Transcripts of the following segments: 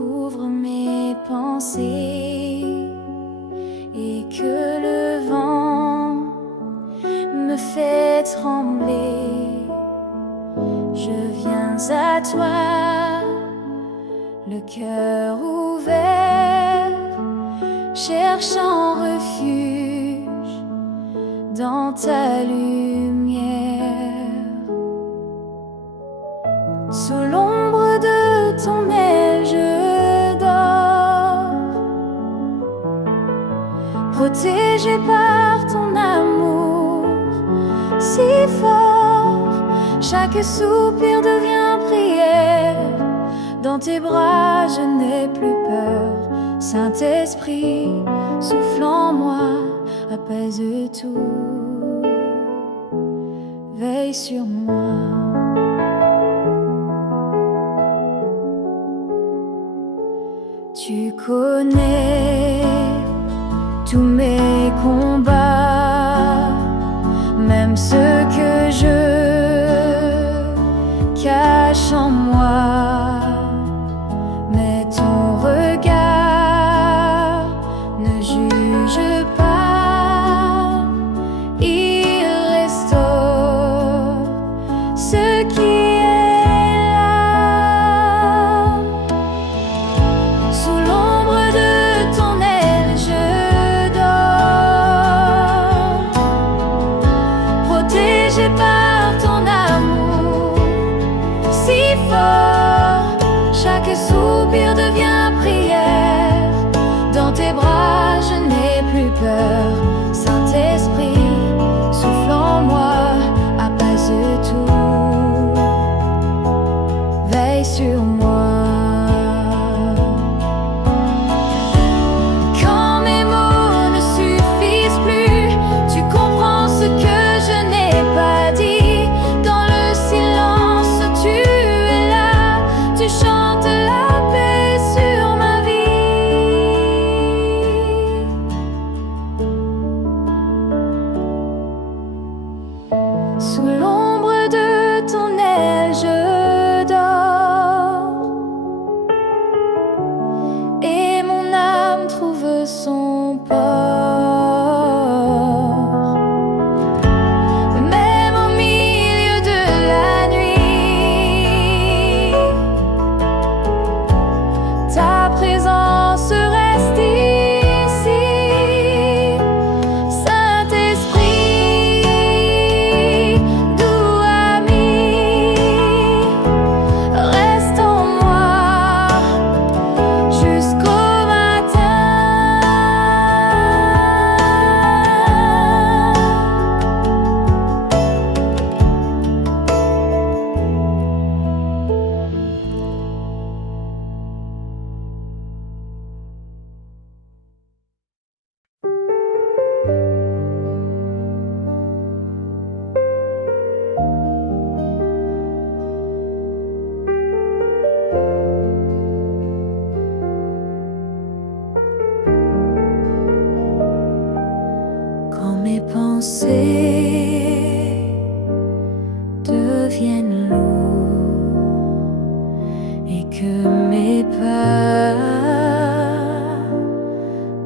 couvre mes pensées et que le vent me fait trembler. Je viens à toi, le cœur ouvert, cherchant refuge dans ta lumière. Sous l'ombre de ton aile je dors, protégé par ton amour si fort. Chaque soupir devient prière. Dans tes bras je n'ai plus peur. Saint-Esprit, souffle en moi, apaise tout, veille sur moi. Tu connais tous mes combats, même ceux que je cache en moi. Mais ton regard ne juge pas, il restaure ce qui est là. Sous l'ombre de ton aile je dors, protégé par ton amour si fort. Chaque soupir devient prière. Dans tes bras je n'ai plus peur. Saint-Esprit, souffle en moi, apaise tout, veille sur moi. Quand mes mots ne suffisent plus, tu comprends ce que je n'ai pas dit. Dans le silence tu es là, tu chantes la paix sur ma vie. Sous l'ombre de ton aile je dors, et mon âme trouve son port. Même au milieu de la nuit, ta présence reste ici. Saint-Esprit, doux ami, reste en moi jusqu'au matin. Quand mes pensées deviennent lourdes et que mes pas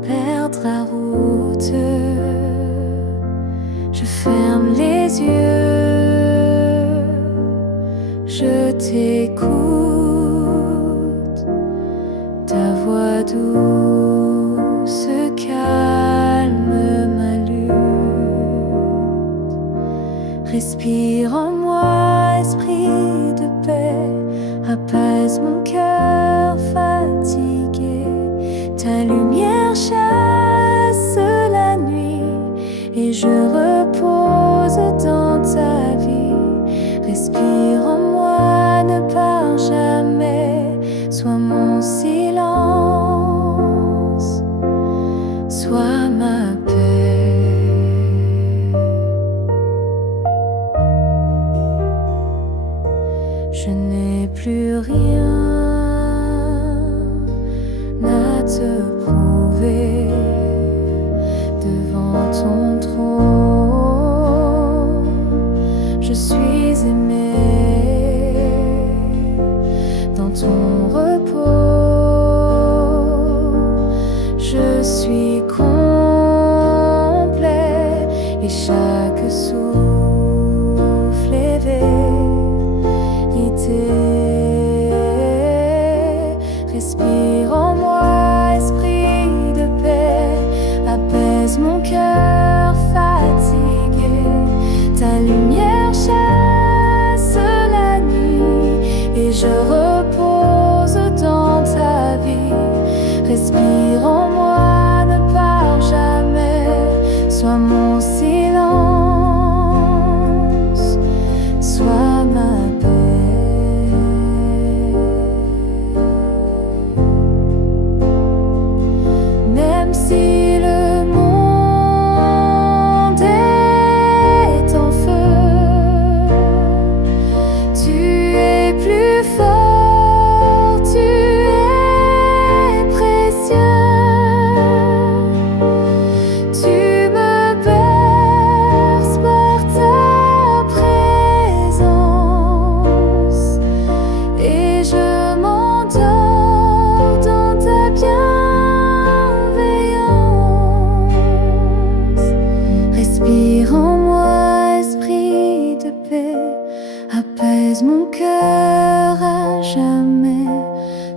perdent la route, je ferme les yeux, je t'écoute, ta voix douce calme ma lutte. Respire en moi, esprit de paix, apaise mon cœur fatigué. Ta lumière chasse la nuit et je repose dans ta vie. Respire en moi, ne pars jamais, sois mon silence, sois ma paix. Je n'ai plus rien à te prouver devant ton trône. Je suis aimé dans ton repos.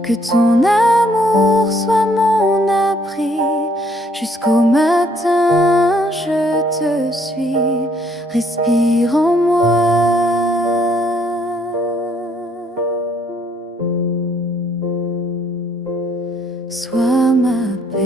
Que ton amour soit mon abri. Jusqu'au matin, je te suis. Respire en moi. Sois ma paix.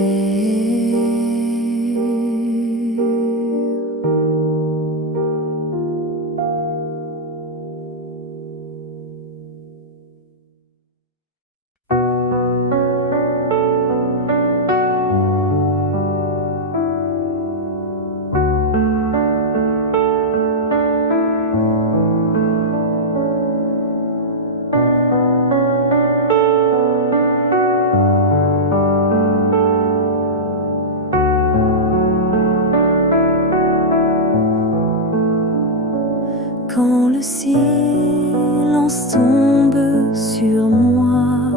Quand le silence tombe sur moi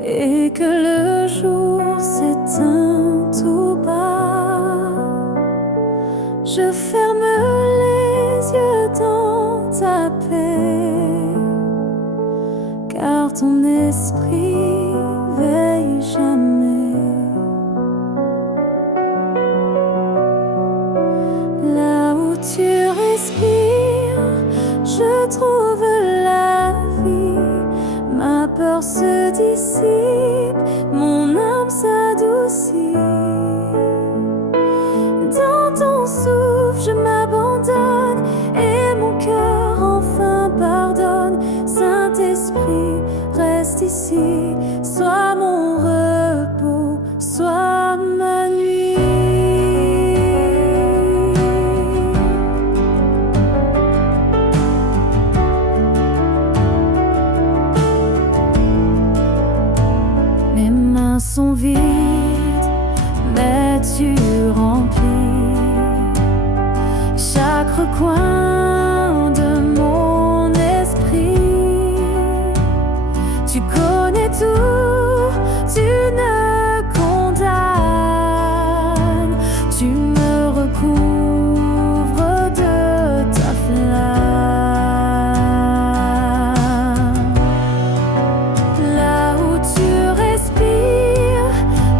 et que le jour s'éteint tout bas, je ferme les yeux dans ta paix, car ton esprit veille jamais. Là où tu respires, je trouve la vie. Ma peur se dissipe, mon âme s'adoucit. Dans ton souffle, je m'abandonne et mon cœur enfin pardonne. Saint-Esprit, reste ici, sois mon repos, sois ma nuit. Sont vides, mais tu remplis chaque recoin de mon esprit. Tu connais tout, tu ne condamnes, tu me recouvres de ta flamme. Là où tu respires,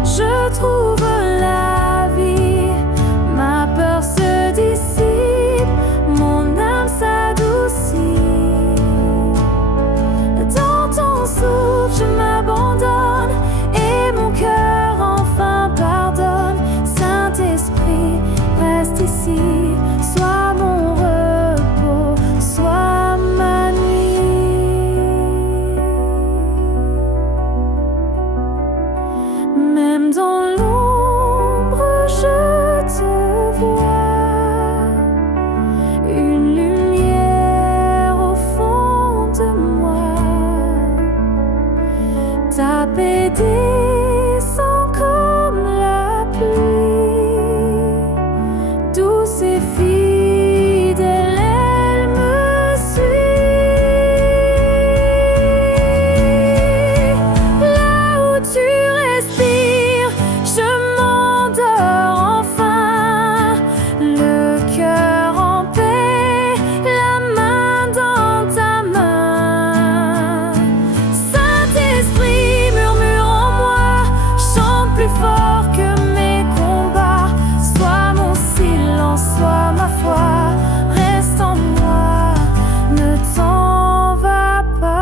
je trouve la vie. Ma peur se dissipe, mon âme s'adoucit. Dans ton souffle, je m'abandonne et mon cœur enfin pardonne. Saint-Esprit, reste ici, sois mon repos, sois ma nuit. Même dans l'ombre, je te vois, une lumière au fond de moi. Ta paix descend comme la pluie, douce et fidèle, elle me suit. Là où tu respires, je m'endors enfin, le cœur en paix, la main dans ta main. Saint-Esprit, murmure en moi, chante plus fort que mes combats. Sois mon silence, sois ma foi, reste en moi, ne t'en va pas.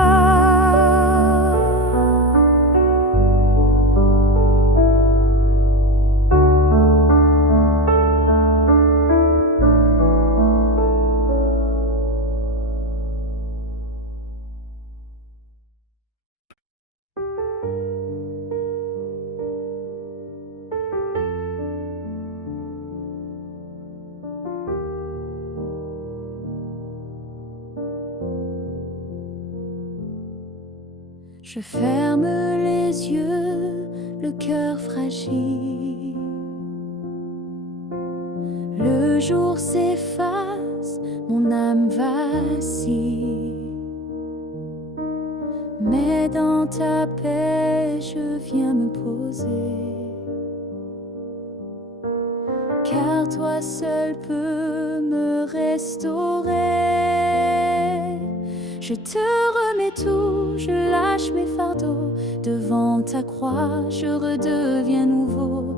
Je ferme les yeux, le cœur fragile. Le jour s'efface, mon âme vacille. Mais dans ta paix, je viens me poser. Car toi seul peux me restaurer. Je te remets tout, je lâche mes fardeaux. Devant ta croix, je redeviens nouveau.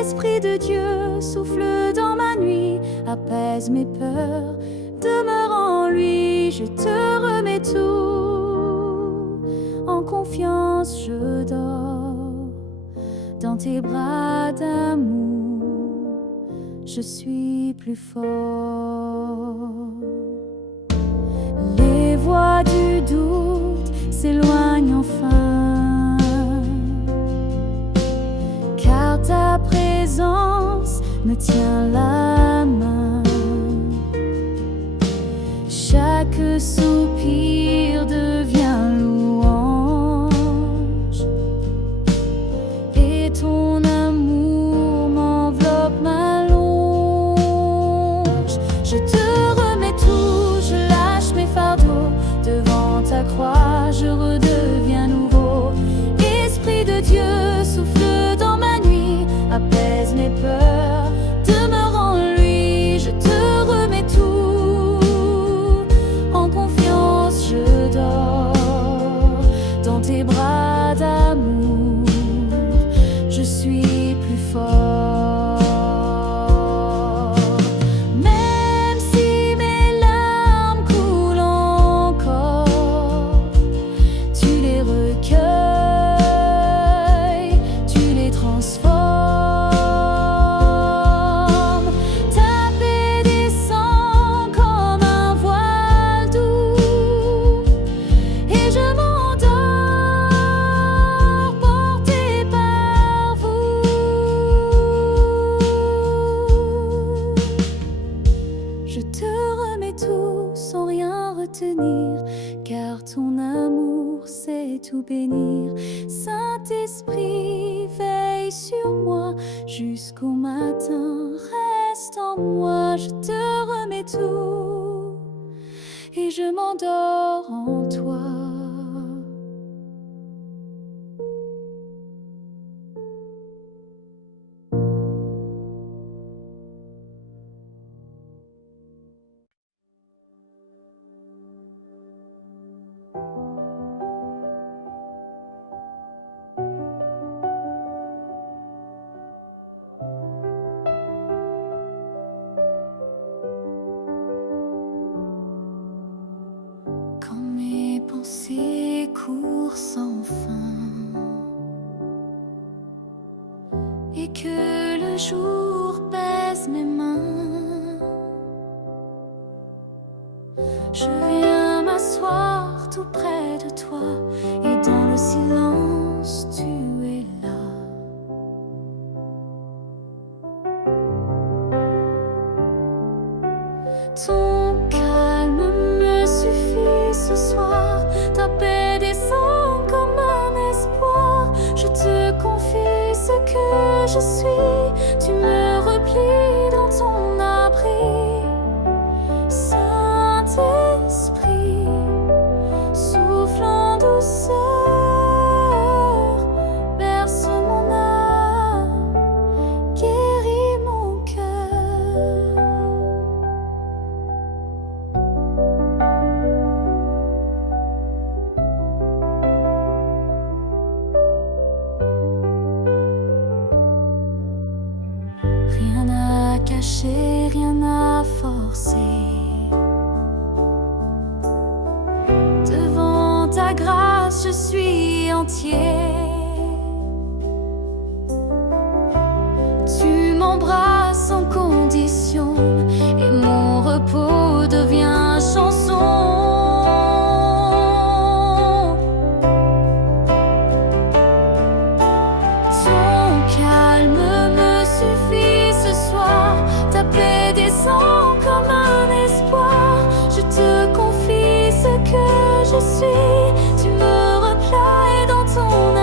Esprit de Dieu, souffle dans ma nuit, apaise mes peurs, demeure en lui, je te remets tout. En confiance, je dors dans tes bras d'amour, je suis plus fort. Les voix du doute s'éloignent enfin, car ta présence me tient la main. Chaque soupir devient louange, et ton amour m'enveloppe, m'allonge. Je te remets tout, je lâche mes fardeaux. Devant ta croix, je redeviens nouveau. Esprit de Dieu, souffle dans ma nuit, apaise mes peurs, demeure en lui, je te remets tout. En confiance, je dors dans tes bras d'amour, je suis plus fort. Même si mes larmes coulent encore, tu les recueilles, tu les transformes. Ta paix descend comme un voile doux, et je m'endors porté par vous. Je te remets tout sans rien retenir, car ton amour sait tout bénir. Saint-Esprit, veille sur moi jusqu'au matin, reste en moi, je te remets tout, et je m'endors en toi. Quand mes pensées courent sans fin, et que le jour pèse mes mains, je viens m'asseoir tout près de toi, et dans le silence tu es là. Ton calme me suffit ce soir, ta paix descend comme un espoir. Je te confie ce que je suis, tu me replies dans ton abri. Saint-Esprit, souffle en douceur, berce mon âme, guéris mon cœur. Rien à cacher, rien à forcer. Devant ta grâce, je suis entier. Tu m'embrasses sans condition, et mon repos devient chanson. Ton calme me suffit ce soir, ta paix descend comme un espoir. Je te confie ce que je suis, tu me replais dans ton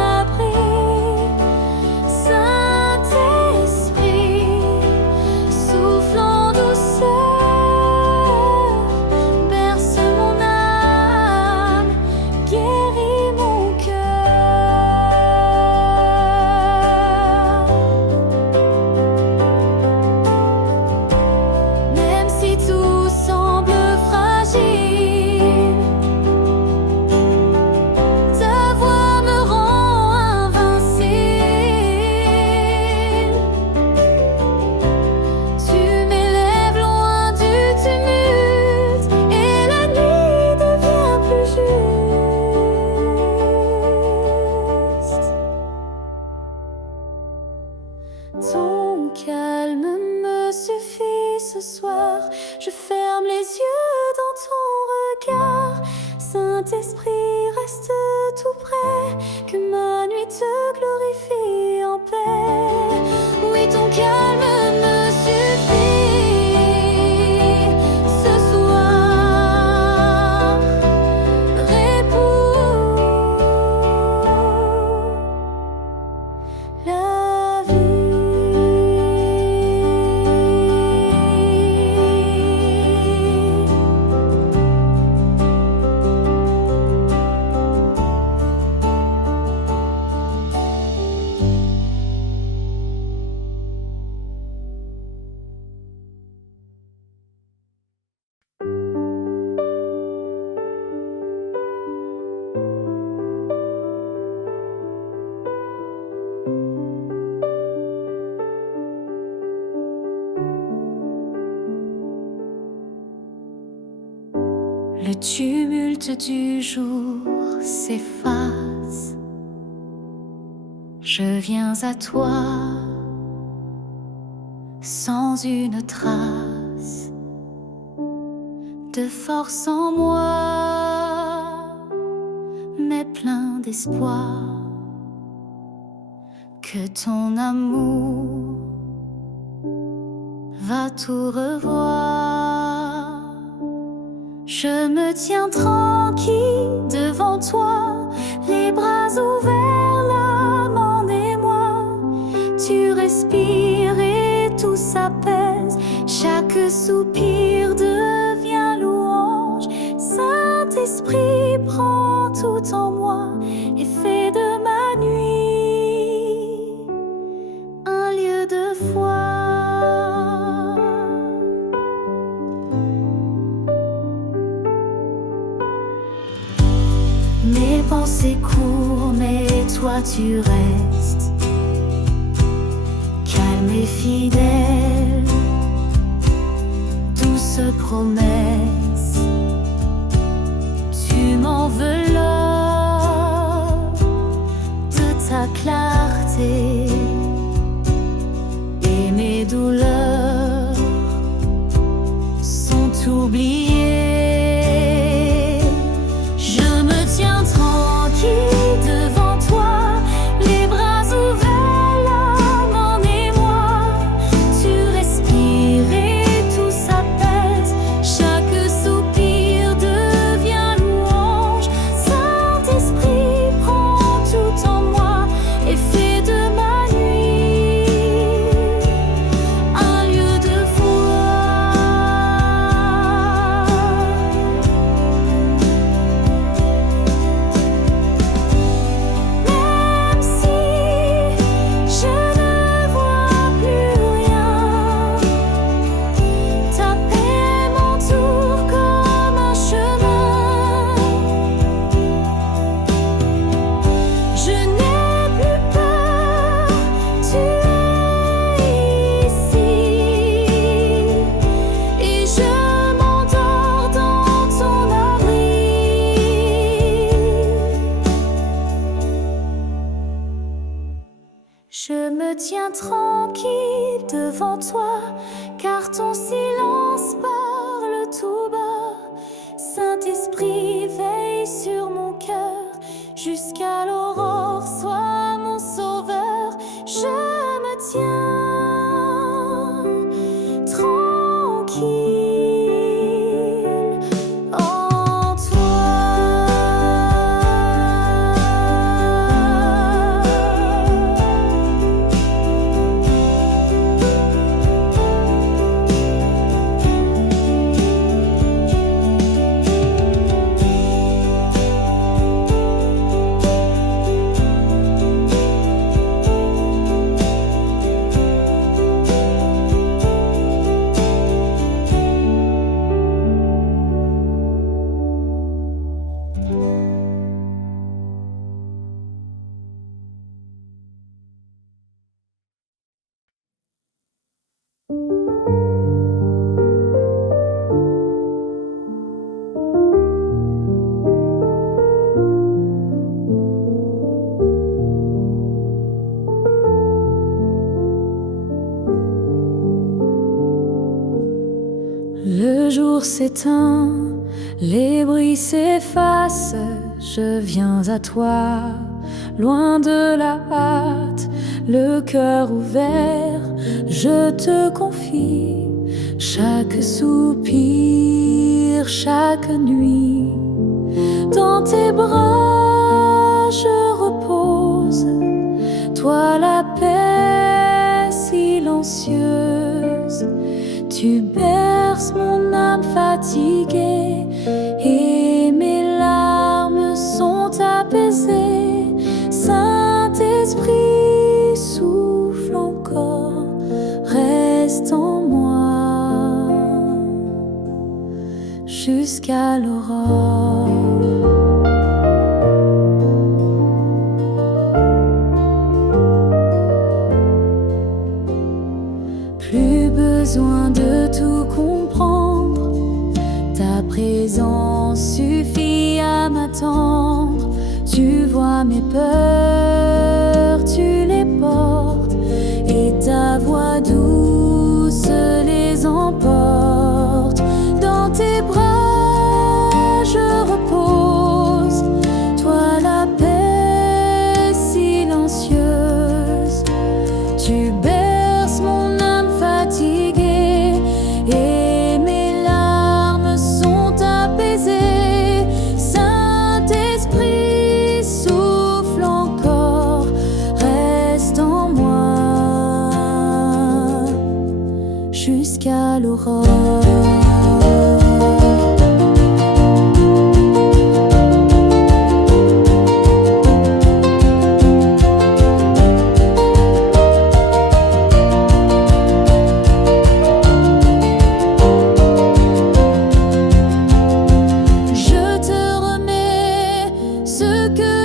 Saint-Esprit, reste tout près, que ma nuit te glorifie en paix. Oui, ton calme me suffit ce soir. Réponds la vie. Le tumulte du jour s'efface. Je viens à toi sans une trace de force en moi, mais plein d'espoir que ton amour va tout revoir. Je me tiens tranquille devant toi, les bras ouverts, l'âme en émoi. Tu respires et tout s'apaise, chaque soupir devient louange. Saint-Esprit, prends tout en moi et fais de ma nuit un lieu de foi. Mes pensées courent, mais toi tu restes calme et fidèle. Douce promesse, tu m'enveloppes de ta clarté, et mes douleurs sont oubliées. Devant toi, les bras ouverts, l'âme en émoi. Tu respires et tout s'apaise, chaque soupir devient louange. Saint-Esprit, prends tout en moi et fais de ma nuit un lieu de foi. Je me tiens tranquille devant toi, car ton silence parle tout bas. Saint-Esprit, veille sur mon cœur, jusqu'à l'aurore, sois mon sauveur. Je me tiens tranquille en toi. Le jour s'éteint, Les bruits s'effacent, je viens à toi, loin de la hâte, le cœur ouvert, je te confie chaque soupir, chaque nuit. Dans tes bras je repose, toi la paix silencieuse. Tu berces mon âme fatiguée et mes larmes sont apaisées. Saint-Esprit, souffle encore, reste en moi jusqu'à l'aurore. Plus besoin de tout comprendre, ta présence suffit à m'attendre. Tu vois mes peurs, tu les portes, et ta voix douce les emporte. Dans tes bras je repose, toi la paix silencieuse. Tu berces mon âme fatiguée et mes larmes sont apaisées. Saint-Esprit, souffle encore, reste en moi jusqu'à l'aurore.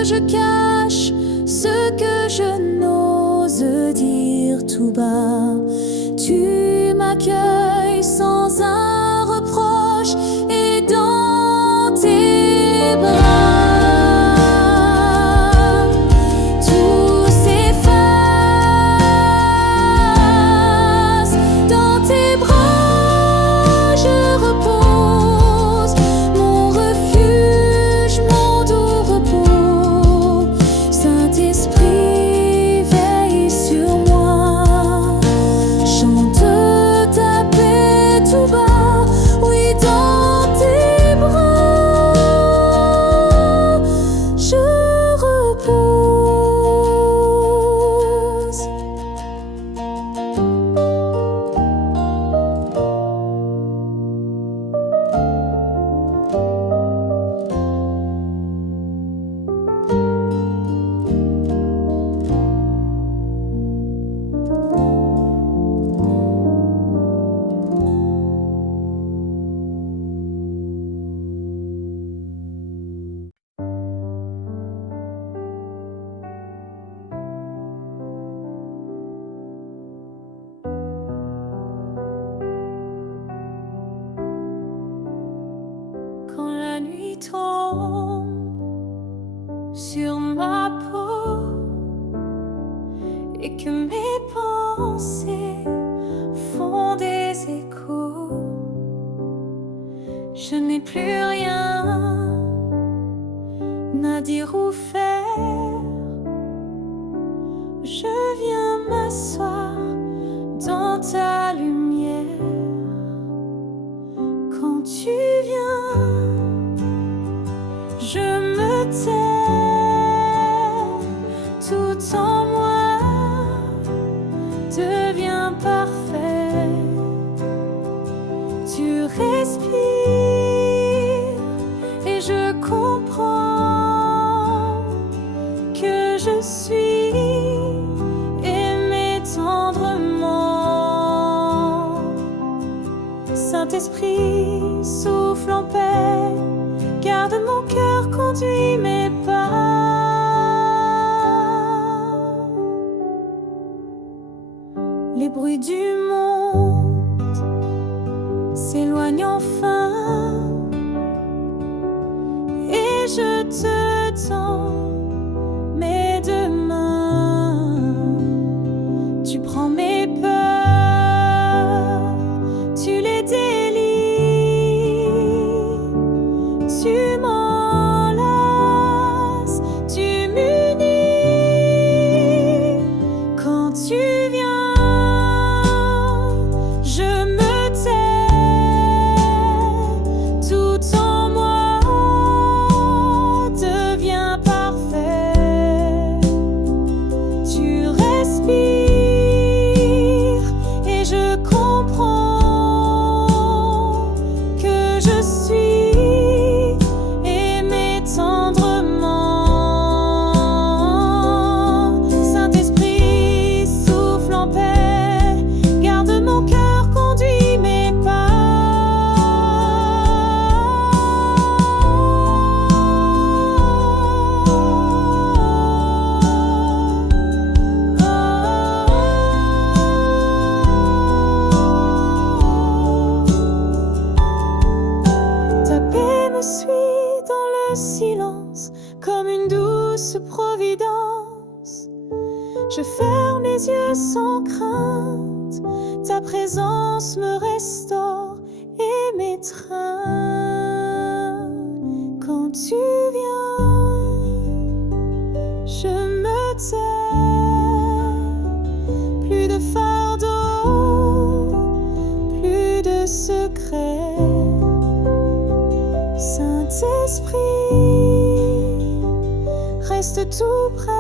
Je cache ce que je n'ose dire tout bas. Tu m'accueilles sans un reproche et dans tes bras tout s'efface. Dans tes bras je repose, mon refuge, mon doux repos. Saint-Esprit, veille sur moi, chante ta paix tout bas. Oui, dans tes bras je repose. Quand la nuit tombe sur ma peau et que mes pensées font des échos, je n'ai plus rien à dire ou faire. Je viens m'asseoir dans ta lumière. Quand tu viens, je me tais, tout en moi devient parfait. Tu respires et je comprends que je suis aimé tendrement. Saint-Esprit, souffle en paix, garde mon cœur, conduis mes pas. Les bruits du monde s'éloignent enfin et je te tends mes deux mains. Tu prends mes peurs, tu les délies. providence. Je ferme les yeux sans crainte, ta présence me restaure et m'étreint. Quand tu viens, je me tais. Plus de fardeau, plus de secrets. Saint-Esprit, reste tout près.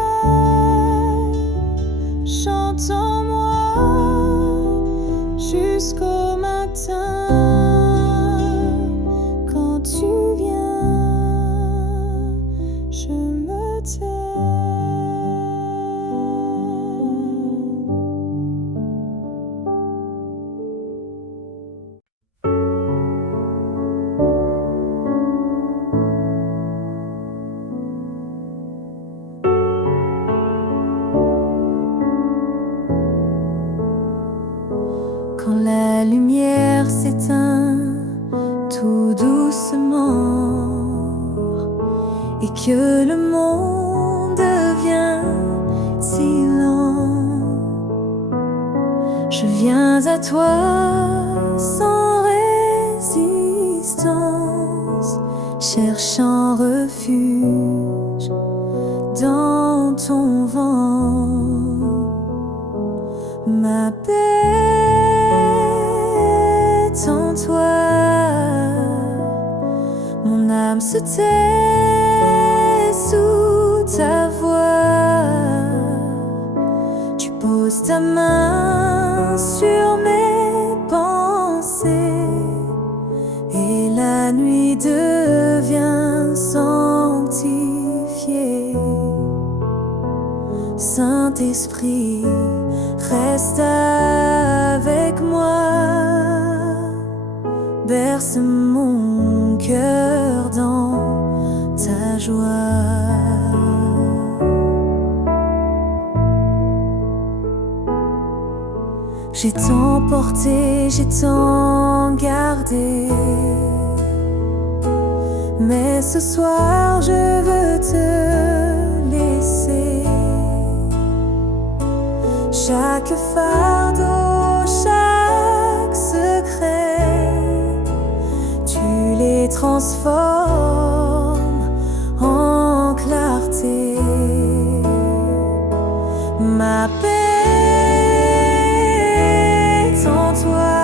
Chante en moi jusqu'au matin. Quand tu viens, je me tais. Quand la lumière s'éteint tout doucement et que le monde devient si lent, je viens à toi sans résistance, cherchant refuge dans ton vent. Ma paix en toi, mon âme se tait sous ta voix. Tu poses ta main sur mes pensées et la nuit devient sanctifiée. Saint-Esprit, reste avec moi. Berce mon cœur dans ta joie. J'ai tant porté, j'ai tant gardé, mais ce soir je veux te laisser. Chaque fardeau, chaque secret, tu les transformes en clarté. Ma paix est en toi,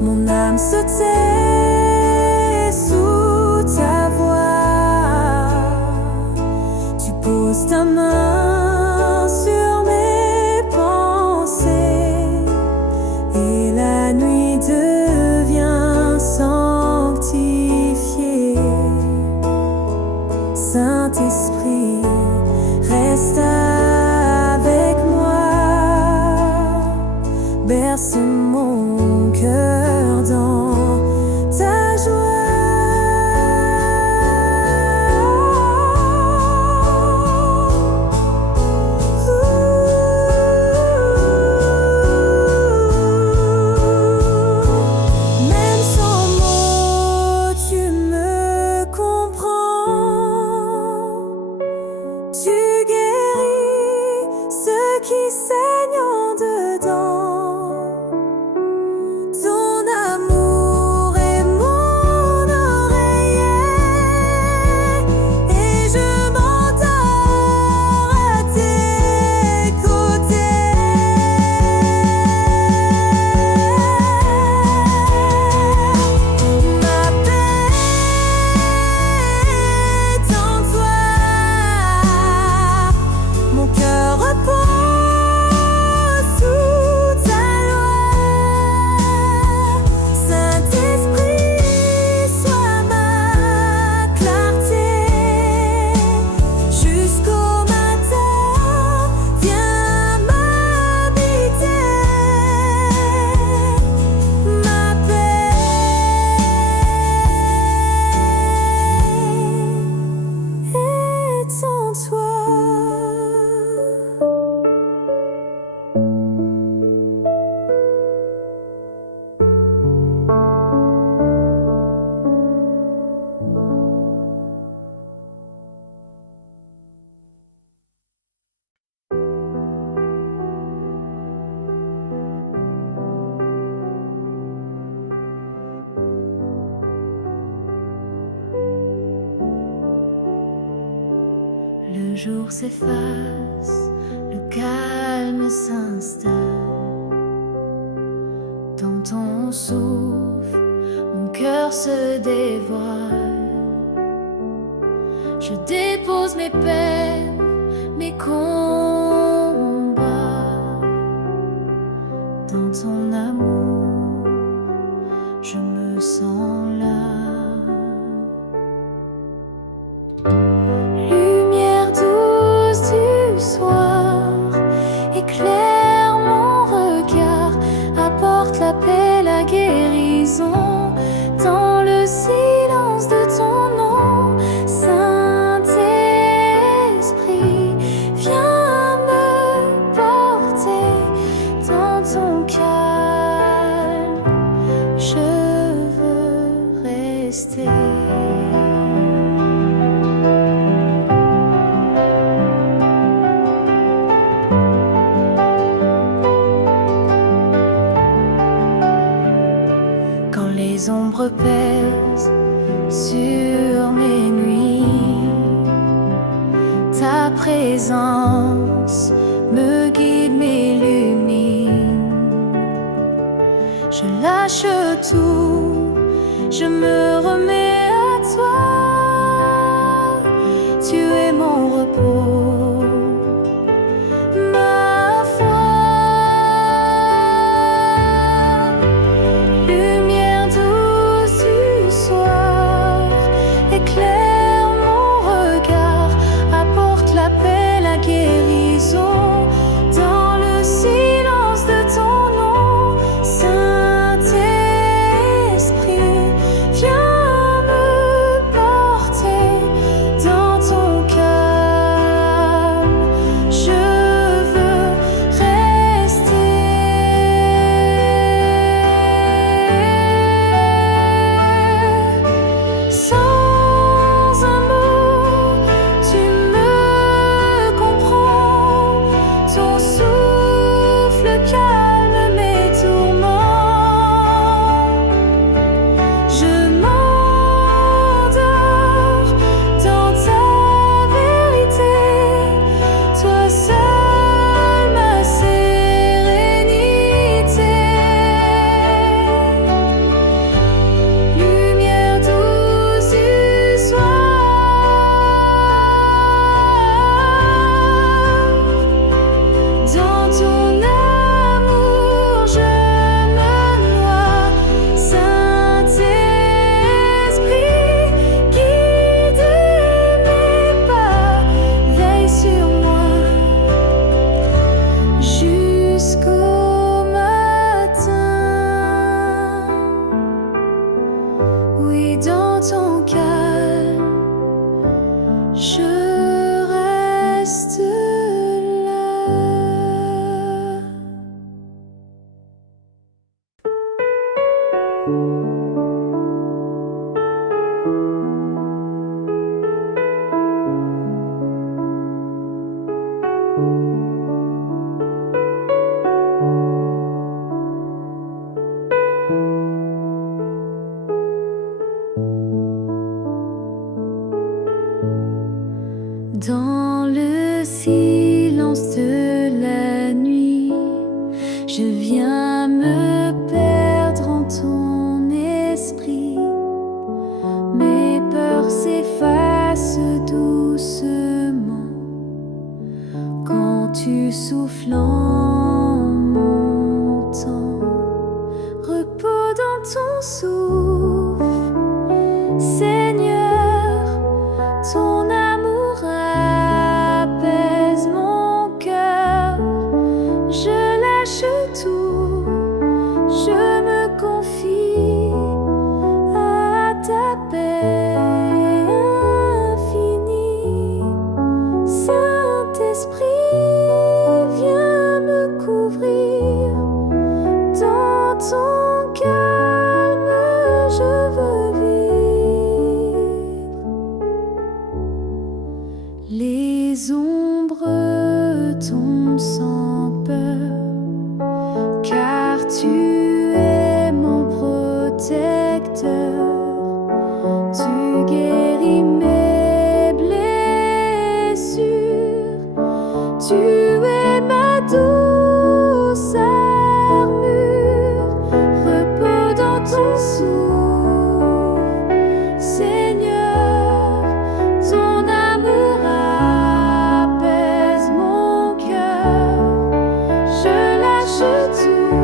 mon âme se tait sous ta voix. Tu poses ta main sur mes pensées et la nuit devient sanctifiée. Saint-Esprit, reste avec moi. Berce mon cœur dans ta joie. Même sans mots, tu me comprends. Tu guéris ce qui saigne en dedans. Ton amour est mon oreiller et je m'endors à tes côtés. Ma paix est en toi, mon âme se tait sous ta voix. Tu poses ta main sur mes pensées et la nuit devient sanctifiée. Saint-Esprit, reste avec moi. Berce mon cœur dans ta joie. Même sans mots, tu me comprends. Tu guéris ce qui saigne en dedans. Ton amour est mon oreiller et je m'endors à tes côtés. Ma paix est en toi, Le jour s'efface, le calme s'installe. Dans ton souffle, mon cœur se dévoile. Je dépose mes peines, mes combats. Dans ton amour, je me sens là. Lumière douce du soir, éclaire mon regard, apporte la paix, la guérison. Dans le silence de ton nom, Saint-Esprit, viens me porter dans ton calme. Je veux rester. Quand les ombres pèsent sur mes nuits, ta présence me guide, m'illumine. Je lâche tout, je me remets à toi. Tu es mon repos, ma foi. Lumière douce du soir, éclaire mon regard, apporte la paix, la guérison. Dans le silence de ton nom, Saint-Esprit, viens me porter dans ton calme. Je veux rester. Sans un mot, tu me comprends. Ton souffle calme mes tourments. Je m'endors dans ta vérité. Toi seul ma sérénité. Lumière douce du soir, dans ton amour je me noie. Saint-Esprit, guide mes pas, veille sur moi jusqu'au matin. Oui, dans ton calme, je reste là. Dans le silence de la nuit, je viens me perdre en ton esprit. Mes peurs s'effacent doucement quand tu souffles en mon temps. Repos dans ton souffle, Seigneur, ton amour apaise mon cœur. Je lâche tout, je me confie à ta paix infinie. Saint-Esprit, viens me couvrir. Dans ton calme, je veux vivre. Les ombres tombent sans peur, car tu es mon protecteur. Tu guéris mes blessures. Tu es ma douce armure, repos dans ton souffle. Seigneur, ton amour apaise mon cœur. Je lâche tout,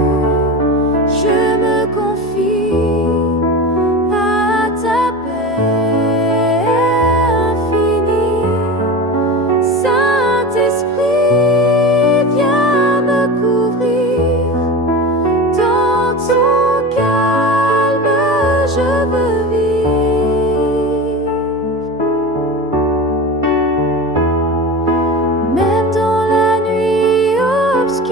je me confie à ta paix infinie. Saint-Esprit, viens me couvrir. Dans ton calme, je veux vivre. Même dans la nuit obscure,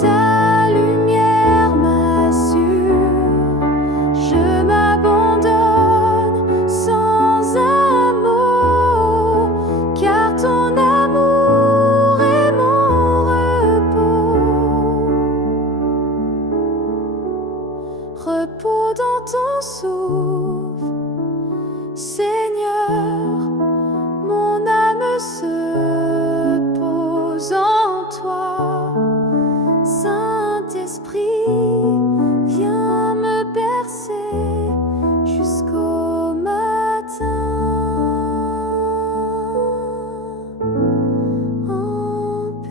ta lumière m'assure. Je m'abandonne sans un mot, car ton amour est mon repos. Repos dans ton souffle. Seigneur, mon âme se pose en toi. Saint-Esprit, viens me bercer jusqu'au matin. En paix.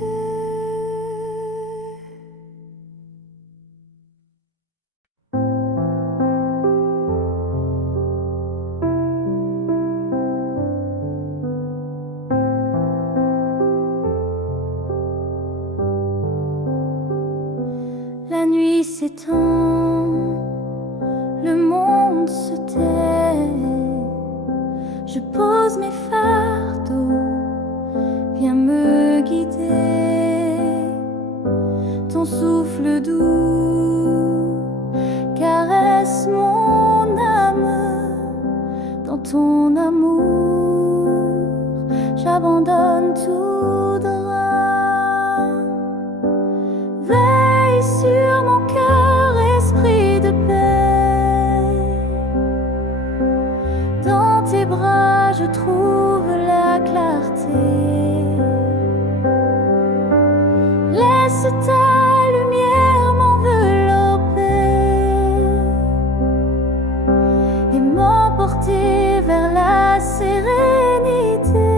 La nuit s'étend, le monde se tait. Je pose mes fardeaux, viens me guider. Ton souffle doux caresse mon âme. Dans ton amour, j'abandonne tout drame. Veille sur mon cœur, esprit de paix. Dans tes bras, je trouve la clarté. Laisse ta lumière m'envelopper et m'emporter vers la sérénité.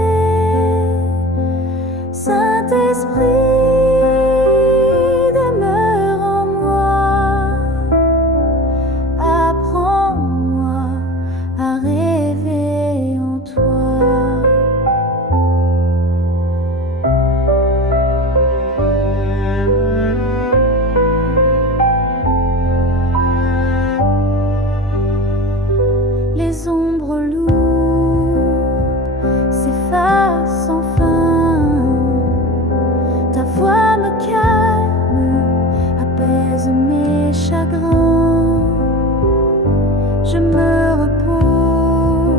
Saint-Esprit, demeure en moi. Apprends-moi à rêver en toi. Les ombres lourdes s'effacent enfin. Ta voix me calme, apaise mes chagrins. Je me repose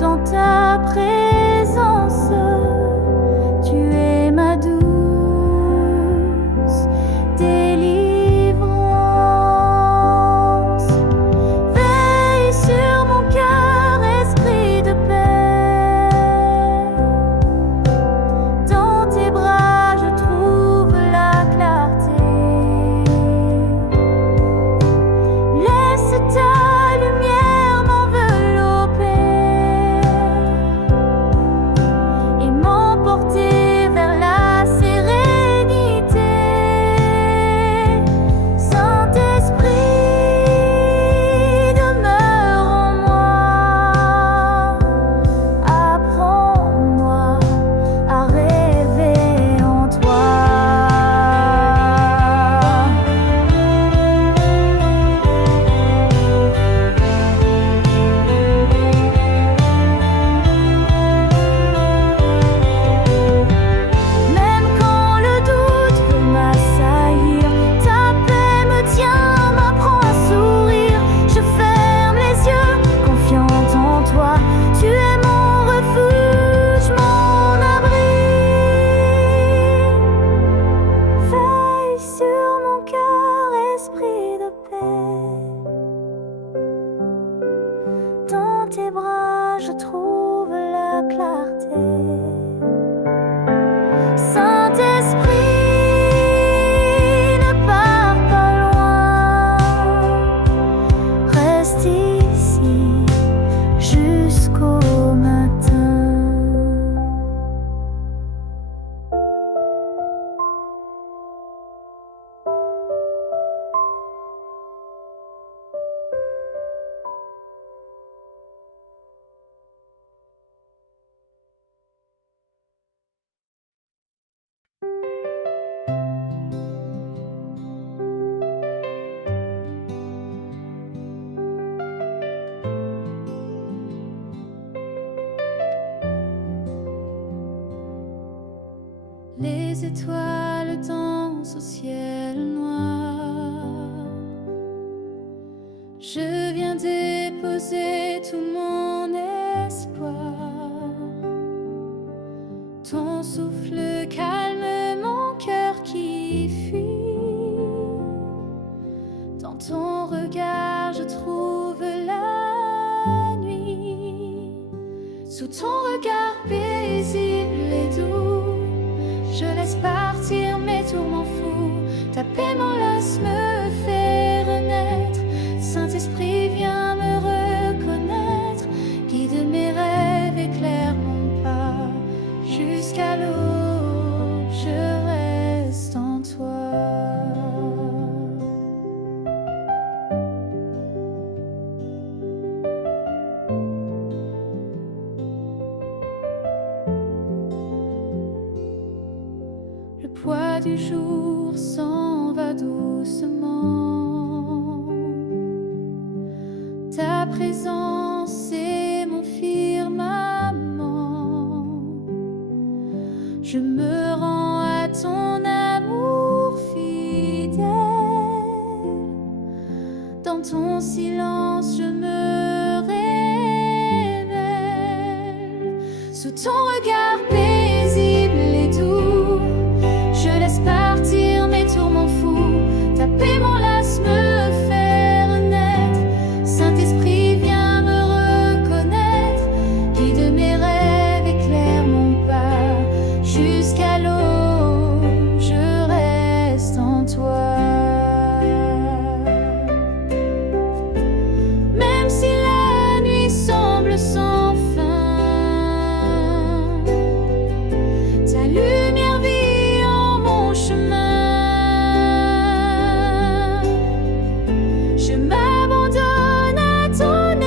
dans ta présence. Tu es ma douce délivrance. Veille sur mon cœur, esprit de paix. Dans tes bras, je trouve la clarté. Laisse ta lumière m'envelopper les étoiles dansent au ciel noir. Je viens déposer tout mon espoir. Ton souffle calme mon cœur qui fuit. Dans ton regard je trouve la nuit. Sous ton regard paisible et doux, je laisse partir mes tourments fous. Ta paix m'enlace, me fait renaître. Saint-Esprit, viens me reconnaître. Guide mes rêves, éclaire mon pas. Jusqu'à l'aube, je reste en toi. Le poids du jour s'en va doucement. Ta présence est mon firmament. Je me rends à ton amour fidèle. Dans ton silence, je me révèle. Sous ton regard paisible et doux, je laisse partir mes tourments fous. Ta paix m'enlace, me fait renaître. Saint-Esprit, viens me reconnaître. Guide mes rêves, éclaire mon pas. Jusqu'à l'aube, je reste en toi. Même si la nuit semble sans fin, ta lumière vit en mon chemin. Je m'abandonne à ton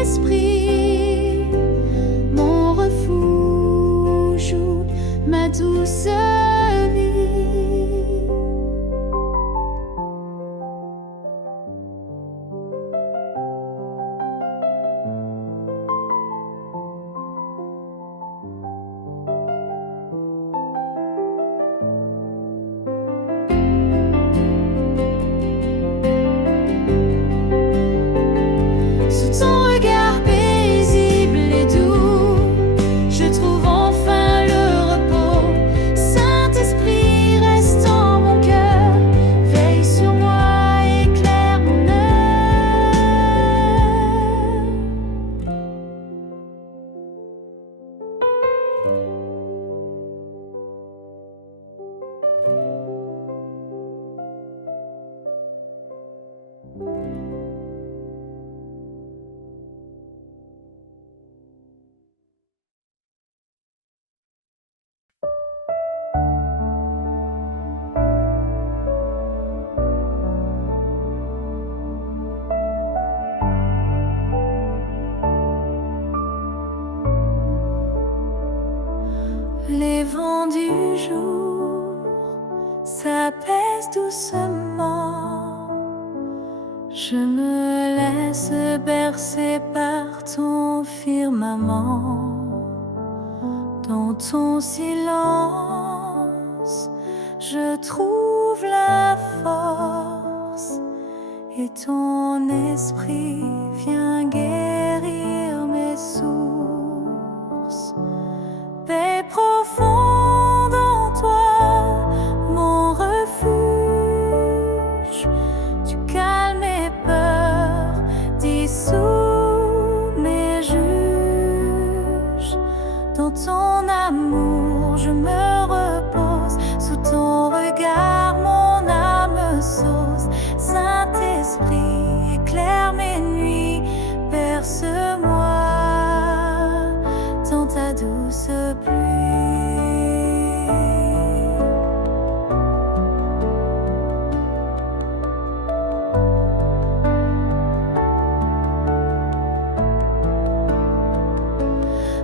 esprit, mon refuge, ma douce vie. Sous ton regard paisible et doux, je trouve enfin le repos. Saint-Esprit, reste en mon cœur, veille sur moi, éclaire mon œuvre. Les vents du jour s'apaisent doucement. Je me laisse bercer par ton firmament. Dans ton silence, je trouve la force. Et ton esprit vient guérir mes sources. Paix profonde en toi, mon refuge. Tu calmes mes peurs, dissous mes juges. Dans ton amour, je me repose. Sous ton regard, mon âme s'ose. Saint-Esprit, éclaire mes nuits, berce-moi dans ta douce pluie.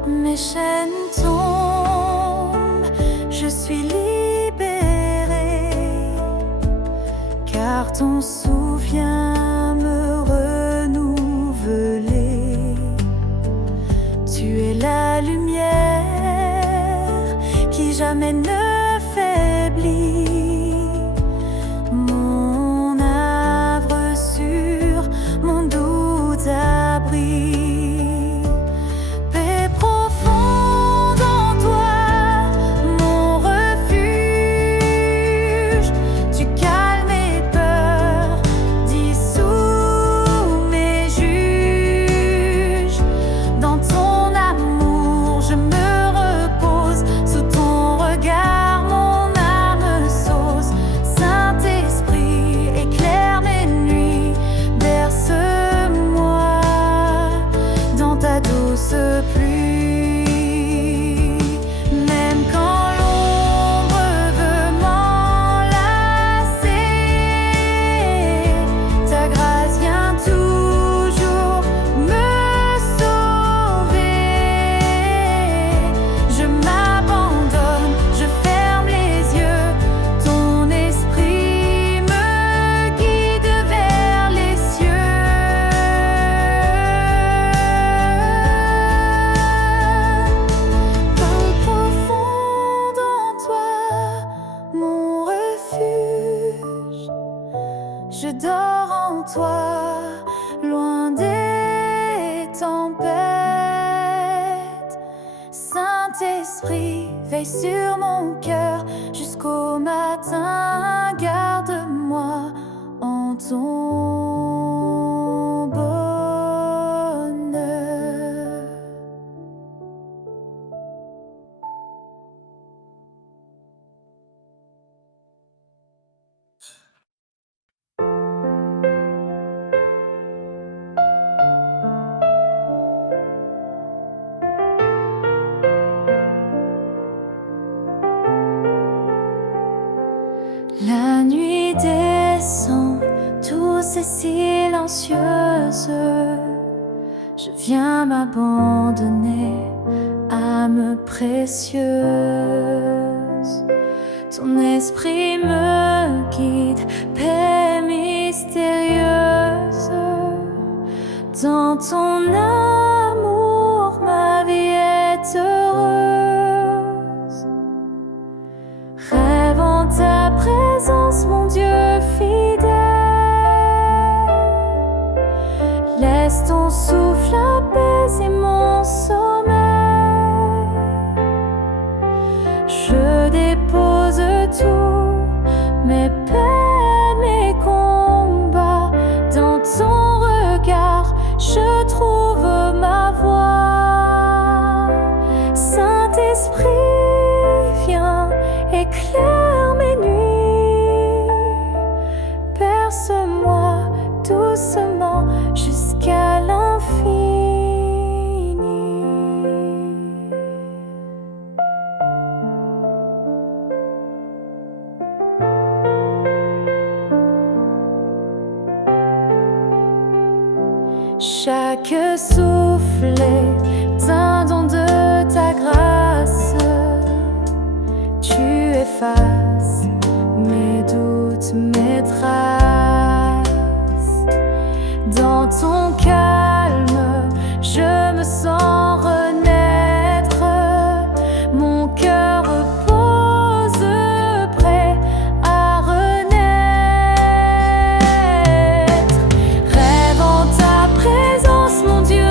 Mes chaînes tombent, je suis libérée, car ton souffle vient me renouveler. Tu es la lumière qui jamais ne fait mon havre sûr, mon doux abri. Paix profonde en toi, mon refuge. Tu calmes mes peurs, dissous mes juges. Dans ton amour, je me repose. Sous ton regard, mon âme s'ose. Saint-Esprit, éclaire mes nuits. Berce-moi dans ta douce pluie. Même quand l'ombre veut m'enlacer, ta grâce vient toujours me sauver. Je m'abandonne, je ferme les yeux. Ton esprit me guide vers les cieux. Paix profonde en toi, mon refuge. Je dors en toi, loin des tempêtes. Saint-Esprit, veille sur mon cœur jusqu'au matin. Garde-moi en ton bonheur. La nuit descend, douce et silencieuse. Je viens m'abandonner, âme précieuse. Ton esprit me guide, paix mystérieuse. Dans ton amour, ma vie est heureuse. Rêve en ta présence, mon Dieu fidèle. Laisse ton souffle apaiser mon sommeil. Je dépose tout, mes peines, mes combats. Dans ton regard, je trouve ma voie. Saint-Esprit, viens, éclaire mes nuits. Berce-moi doucement jusqu'à l'infini. Chaque souffle est un don de ta grâce. Tu effaces mes doutes, mes traces. Dans ton calme, je me sens renaître. Mon cœur repose, prêt à renaître. Rêve en ta présence, mon Dieu.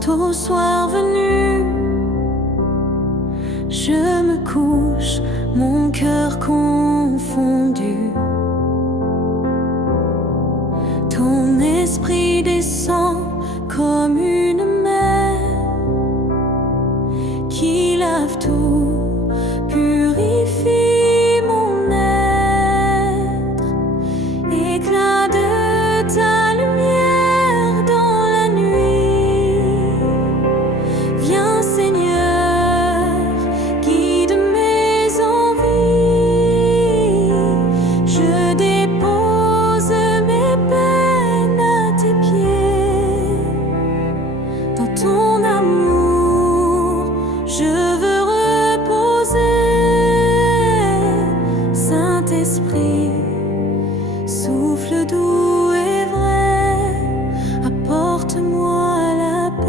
Tôt soir venu, je me couche, mon cœur confondu. Ton esprit descend comme une mer qui lave tout, purifie mon être. Éclat de ta lumière dans la nuit, viens Seigneur, guide mes envies. Je dépose mes peines à tes pieds. Dans ton amour, je veux reposer. Saint-Esprit, souffle doux et vrai, apporte-moi la paix.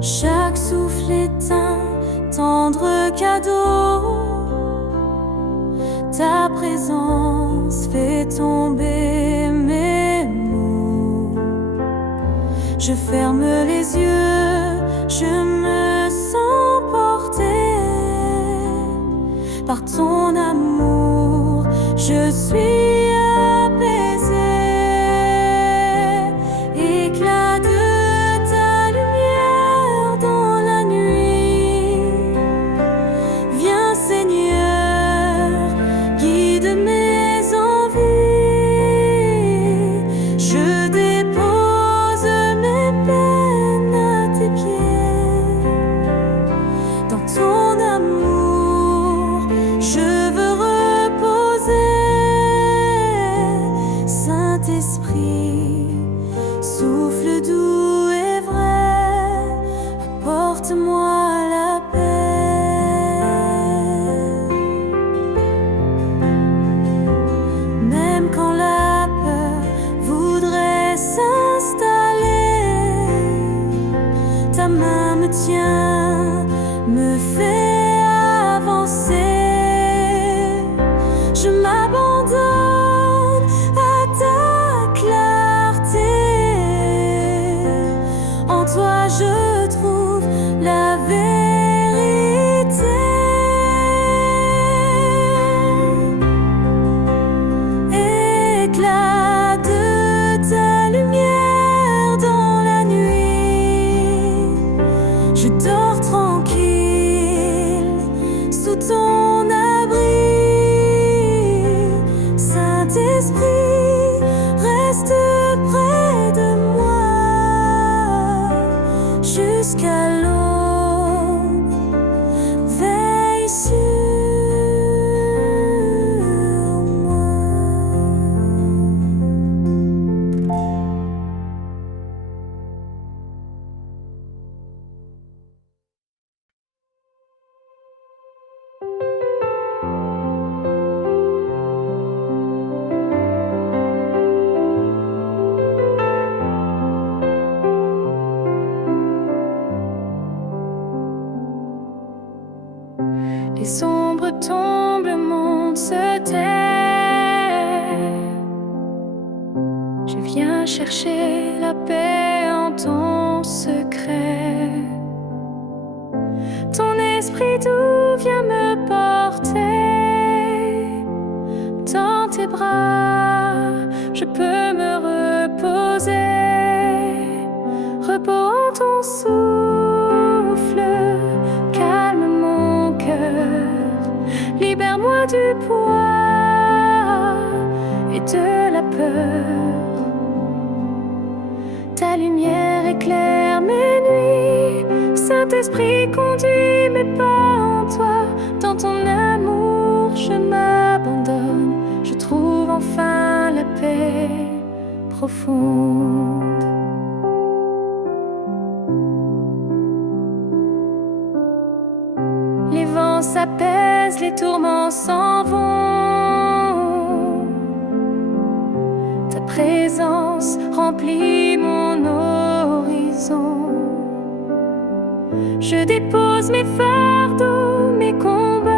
Chaque souffle est un tendre cadeau. Ta présence fait tomber mes mots. Je ferme les yeux, je me sens porter par ton amour. Je suis apaisée. Éclat de ta lumière dans la nuit, viens Seigneur, guide mes envies. Je dépose mes peines à tes pieds. Dans ton amour, je veux reposer. Saint-Esprit, souffle doux et vrai, apporte-moi la paix. Même quand la peur voudrait s'installer, ta main me tient, me fait avancer. Je m'abandonne à ta clarté. En toi je trouve la vérité. Éclat de ta lumière dans la nuit, je dors tranquille sous ton abri. Saint-Esprit, reste près de moi jusqu'à l'aube. Veille sur moi. Les sombres tombent, le monde se tait. Je viens chercher la paix en ton secret. Ton esprit doux vient me porter. Dans tes bras, je peux me reposer. Repos en ton souffle, calme mon cœur. Libère-moi du poids et de la peur. Ta lumière éclaire mes nuits. Saint-Esprit, conduis mes pas en toi. Dans ton amour, je m'abandonne. Je trouve enfin la paix profonde. Les vents s'apaisent, les tourments s'en vont. Ta présence remplit mon horizon. Je dépose mes fardeaux, mes combats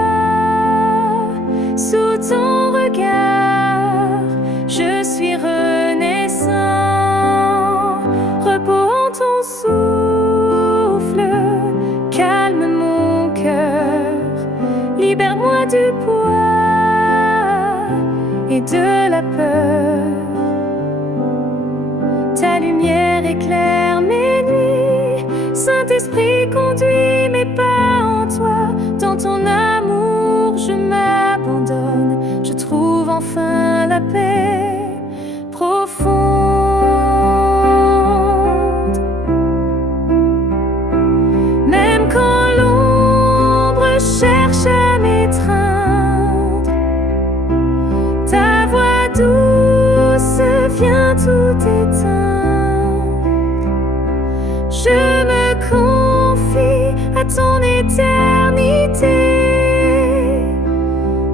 sous ton regard. Je suis renaissant, repos en ton souffle, calme mon cœur, libère-moi du poids et de la peur. Ta lumière éclaire mes nuits, Saint-Esprit conduit mes pas en toi. Dans ton amour je m'abandonne, je trouve enfin la paix profonde. Même quand l'ombre cherche à m'étreindre, ta voix douce vient tout éteindre. Je me confie à ton éternité,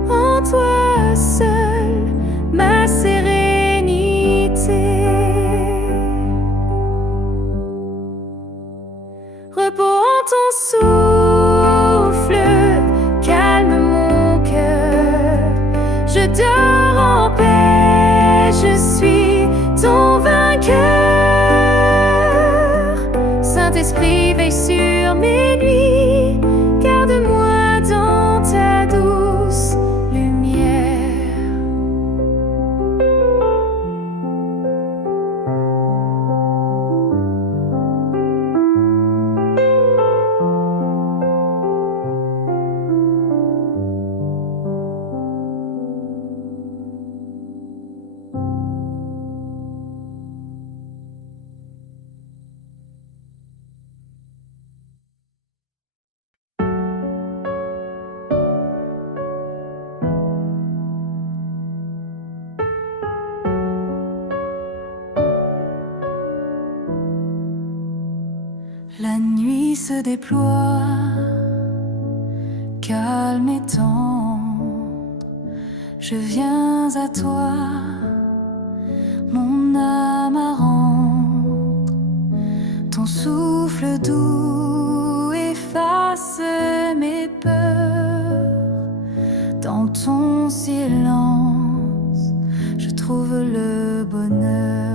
en toi seul ma sérénité. Repos en ton souffle, calme mon cœur. Je dors en paix, je suis ton vainqueur. Saint-Esprit, veille sur mes nuits, garde-moi dans ta douce lumière. La nuit se déploie, calme et tendre. Je viens à toi, mon âme à rendre. Ton souffle doux efface mes peurs. Dans ton silence, je trouve le bonheur.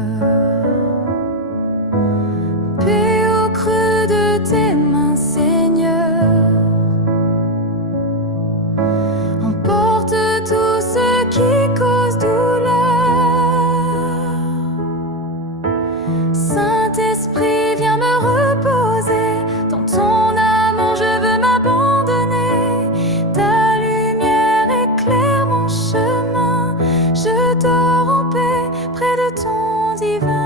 Tes mains, Seigneur, emporte tout ce qui cause douleur. Saint-Esprit, viens me reposer. Dans ton amour, je veux m'abandonner. Ta lumière éclaire mon chemin. Je dors en paix près de ton divin.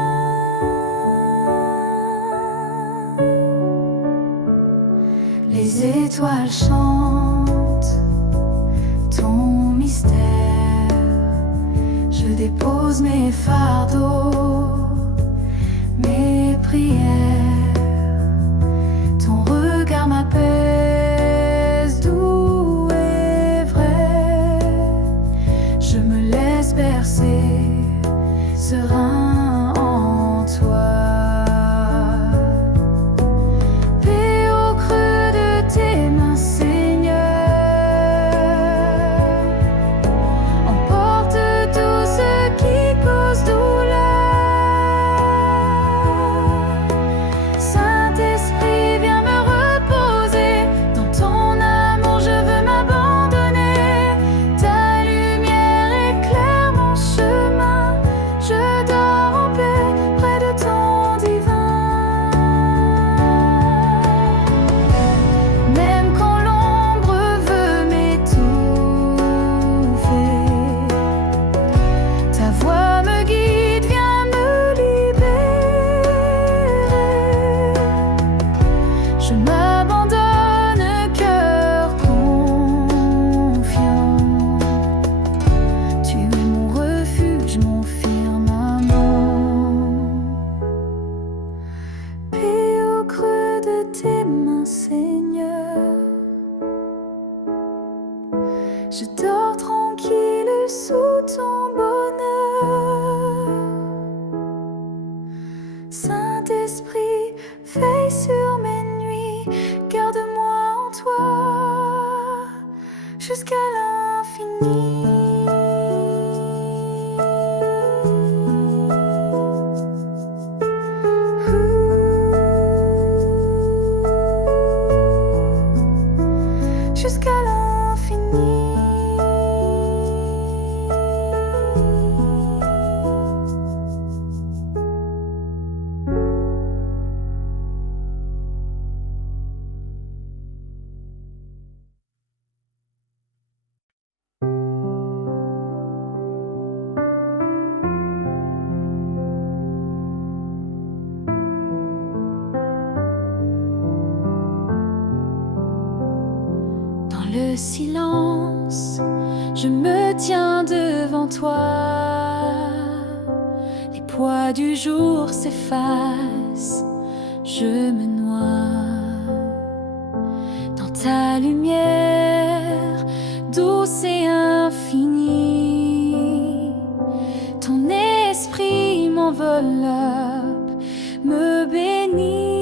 Les étoiles chantent ton mystère. Je dépose mes fardeaux, mes prières. Ton regard m'apaise, doux et vrai. Je me laisse bercer, serein en toi. Je dors tranquille sous ton bonheur. Saint-Esprit, veille sur mes nuits, jusqu'à l'infini. Jusqu'à l'infini. Le silence, je me tiens devant toi. Les poids du jour s'effacent, je me noie dans ta lumière douce et infinie. Ton esprit m'enveloppe, me bénit.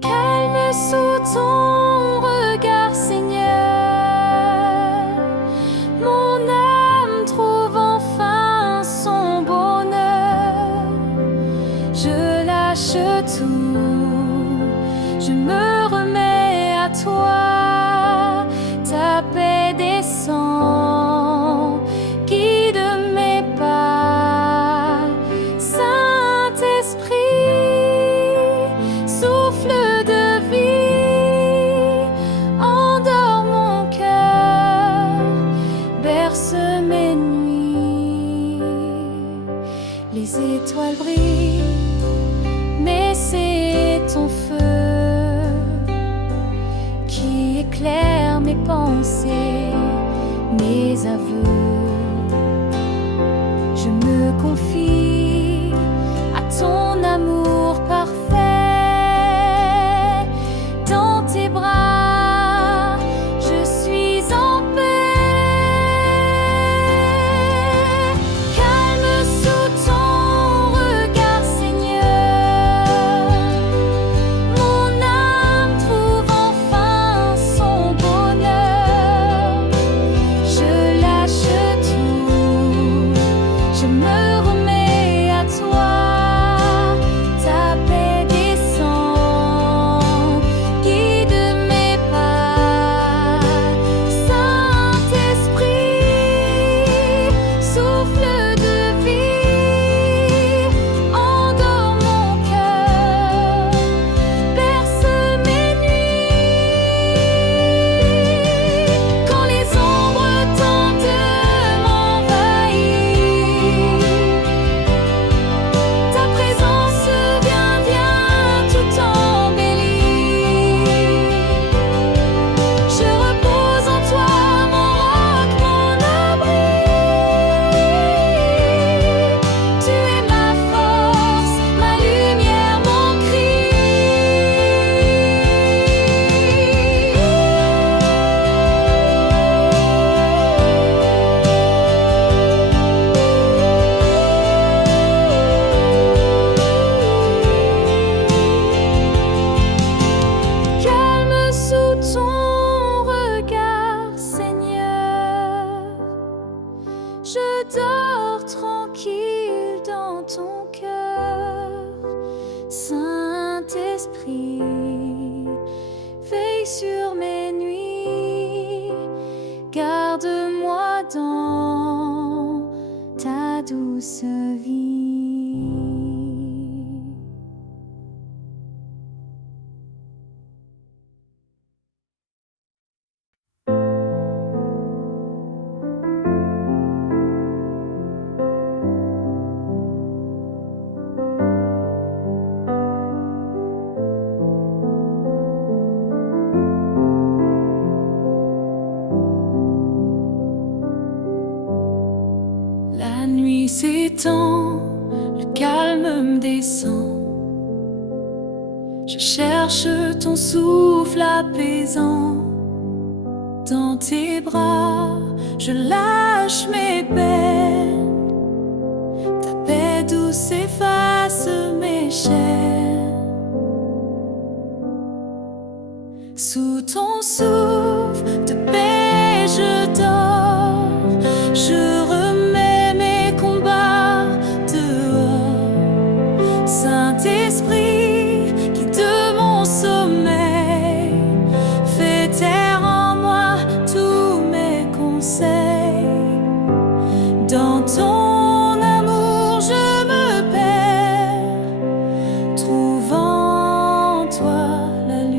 Calme sous ton regard, Seigneur, mon âme trouve enfin son bonheur. Je lâche tout, je me remets à toi. Ta paix descend, guide mes pas. Saint-Esprit, souffle de vie, endors mon cœur, berce mes nuits. Les étoiles brillent, mais c'est ton feu qui éclaire mes pensées, mes aveux. Je me confie à ton amour parfait. Dans tes bras, je suis en paix. Calme sous ton regard, Seigneur, mon âme trouve enfin son bonheur. Je lâche tout, je me remets à toi. Ta paix descend, guide mes pas. Saint-Esprit, souffle de vie, endors mon cœur, berce mes nuits. Quand les ombres tentent de m'envahir, ta présence vient tout embellir. Je repose en toi, mon roc, mon abri. Tu es ma force, ma lumière, mon cri. Calme sous ton regard, Seigneur, je dors tranquille dans ton cœur. Saint-Esprit, veille sur mes nuits, garde-moi dans ta douce vie. La nuit s'étend, le calme me descend. Je cherche ton souffle apaisant. Dans tes bras, je lâche mes peines. Ta paix douce efface mes chaînes. Sous ton souffle de paix je dors, je remets mes combats dehors. Saint-Esprit, guide mon sommeil, fais taire en moi tous mes conseils. Dans ton amour je me perds, trouvant en toi la lumière.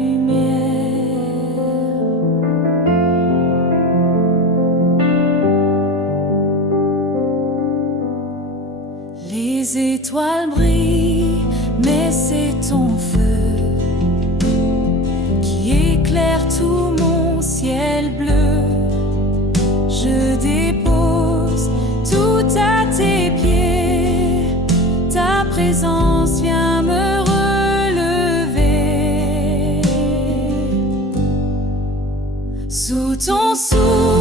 Les étoiles brillent, mais c'est ton feu qui éclaire tout mon ciel bleu. Je dépose tout à tes pieds, ta présence vient me relever. Sous ton souffle